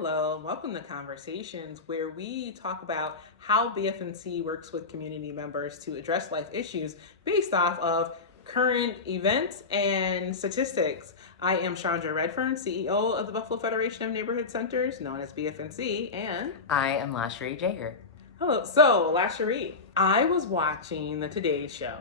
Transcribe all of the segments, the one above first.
Hello, welcome to Conversations, where we talk about how BFNC works with community members to address life issues based off of current events and statistics. I am Chandra Redfern, CEO of the Buffalo Federation of Neighborhood Centers, known as BFNC, and I am LaCherie Jager. hello. So, LaCherie, I was watching the Today Show.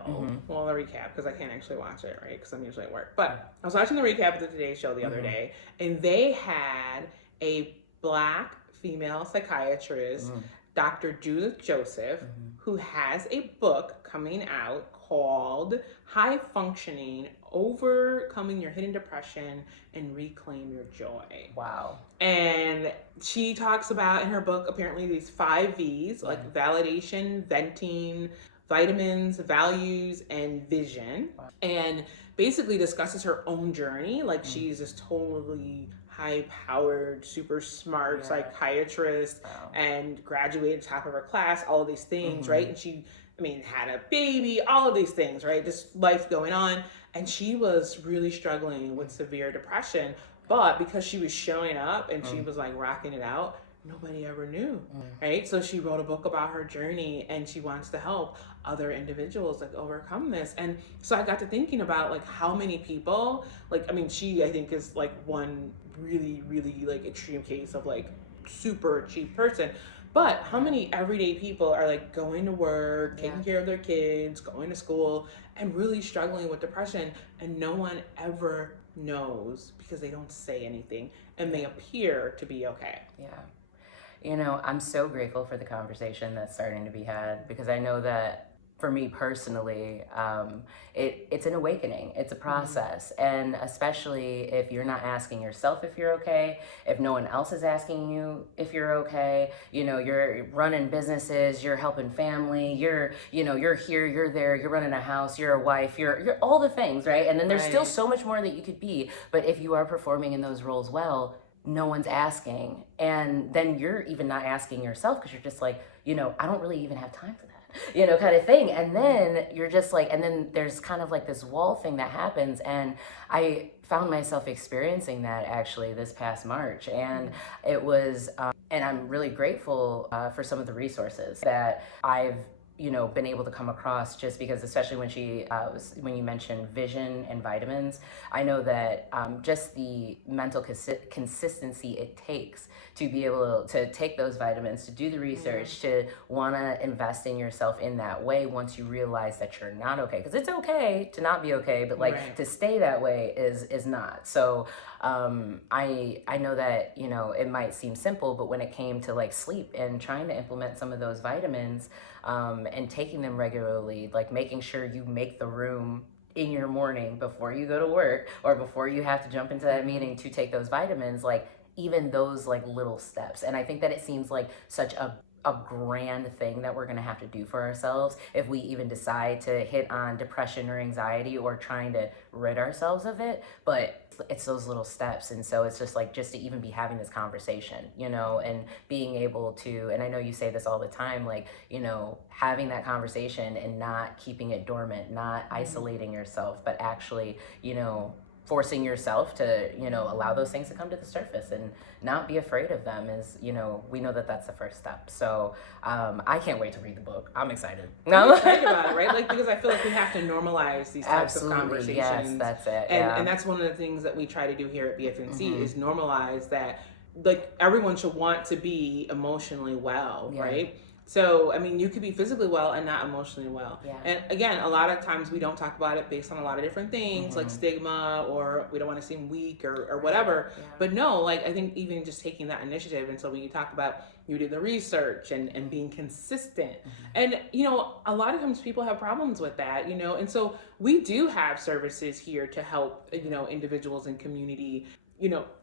Well, the recap, because I can't actually watch it, right? Because I'm usually at work. But I was watching the recap of the Today Show the other day, and they had a Black female psychiatrist, Dr. Judith Joseph, who has a book coming out called High Functioning: Overcoming Your Hidden Depression and Reclaim Your Joy. Wow. And she talks about in her book apparently these 5 V's, like validation, venting, vitamins, values, and vision. Wow. And basically discusses her own journey. Like she's this totally high-powered, super smart psychiatrist and graduated top of her class, all of these things, right? And she, had a baby, all of these things, right? Just life going on. And she was really struggling with severe depression. But because she was showing up and she was like rocking it out, nobody ever knew, right? So she wrote a book about her journey and she wants to help other individuals like overcome this. And so I got to thinking about like how many people, she I think is like one really, really like extreme case of like super cheap person. But how many everyday people are like going to work, taking care of their kids, going to school, and really struggling with depression, and no one ever knows because they don't say anything and they appear to be okay. Yeah. I'm so grateful for the conversation that's starting to be had, because I know that for me personally, it's an awakening. It's a process. And especially if you're not asking yourself if you're okay, if no one else is asking you if you're okay, you're running businesses, you're helping family, you're here, you're there, you're running a house, you're a wife, you're all the things, right? And then there's still so much more that you could be. But if you are performing in those roles well, no one's asking. And then you're even not asking yourself because you're just like, I don't really even have time for that. Kind of thing. And then you're just like, and then there's kind of like this wall thing that happens. And I found myself experiencing that actually this past March. And it was, and I'm really grateful for some of the resources that I've been able to come across, just because, especially when you mentioned vision and vitamins, I know that just the mental consistency it takes to be able to take those vitamins, to do the research, to want to invest in yourself in that way once you realize that you're not okay. Because it's okay to not be okay, but to stay that way is not. So I know that, it might seem simple, but when it came to like sleep and trying to implement some of those vitamins, and taking them regularly, like making sure you make the room in your morning before you go to work or before you have to jump into that meeting to take those vitamins, like even those like little steps. And I think that it seems like such a grand thing that we're going to have to do for ourselves if we even decide to hit on depression or anxiety or trying to rid ourselves of it. But it's those little steps. And so it's just like, just to even be having this conversation, and being able to, and I know you say this all the time, like, having that conversation and not keeping it dormant, not isolating yourself, but actually, forcing yourself to, allow those things to come to the surface and not be afraid of them is, we know that that's the first step. So I can't wait to read the book. I'm excited. I'm excited about it, right? Like, because I feel like we have to normalize these types of conversations. Yes, that's it. And that's one of the things that we try to do here at BFNC is normalize that, like, everyone should want to be emotionally well, right? So, you could be physically well and not emotionally well. Yeah. And again, a lot of times we don't talk about it based on a lot of different things, like stigma, or we don't want to seem weak or whatever. Yeah. But no, like, I think even just taking that initiative. And so when you talk about, you did the research and being consistent. And, a lot of times people have problems with that, and so we do have services here to help, individuals in community,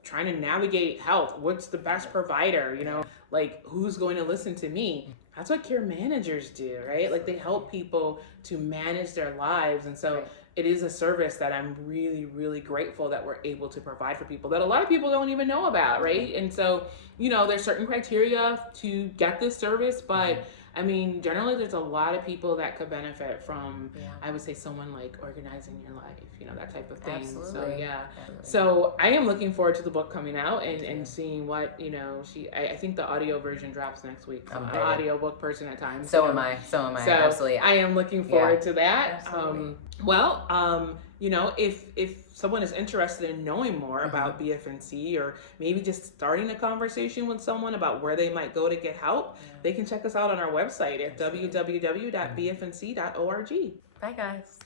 trying to navigate health. What's the best provider, like who's going to listen to me? That's what care managers do, right? Like, they help people to manage their lives. And so it is a service that I'm really, really grateful that we're able to provide for people that a lot of people don't even know about, right? And so, there's certain criteria to get this service, but I mean, generally there's a lot of people that could benefit from, I would say, someone like organizing your life, you know, that type of thing. Absolutely. So yeah. Absolutely. So I am looking forward to the book coming out and seeing what, you know, I think the audio version drops next week. So I'm an audio book person at times. So am I. So absolutely. I am looking forward to that. You know, if someone is interested in knowing more about BFNC, or maybe just starting a conversation with someone about where they might go to get help, they can check us out on our website at www.bfnc.org. Bye, guys.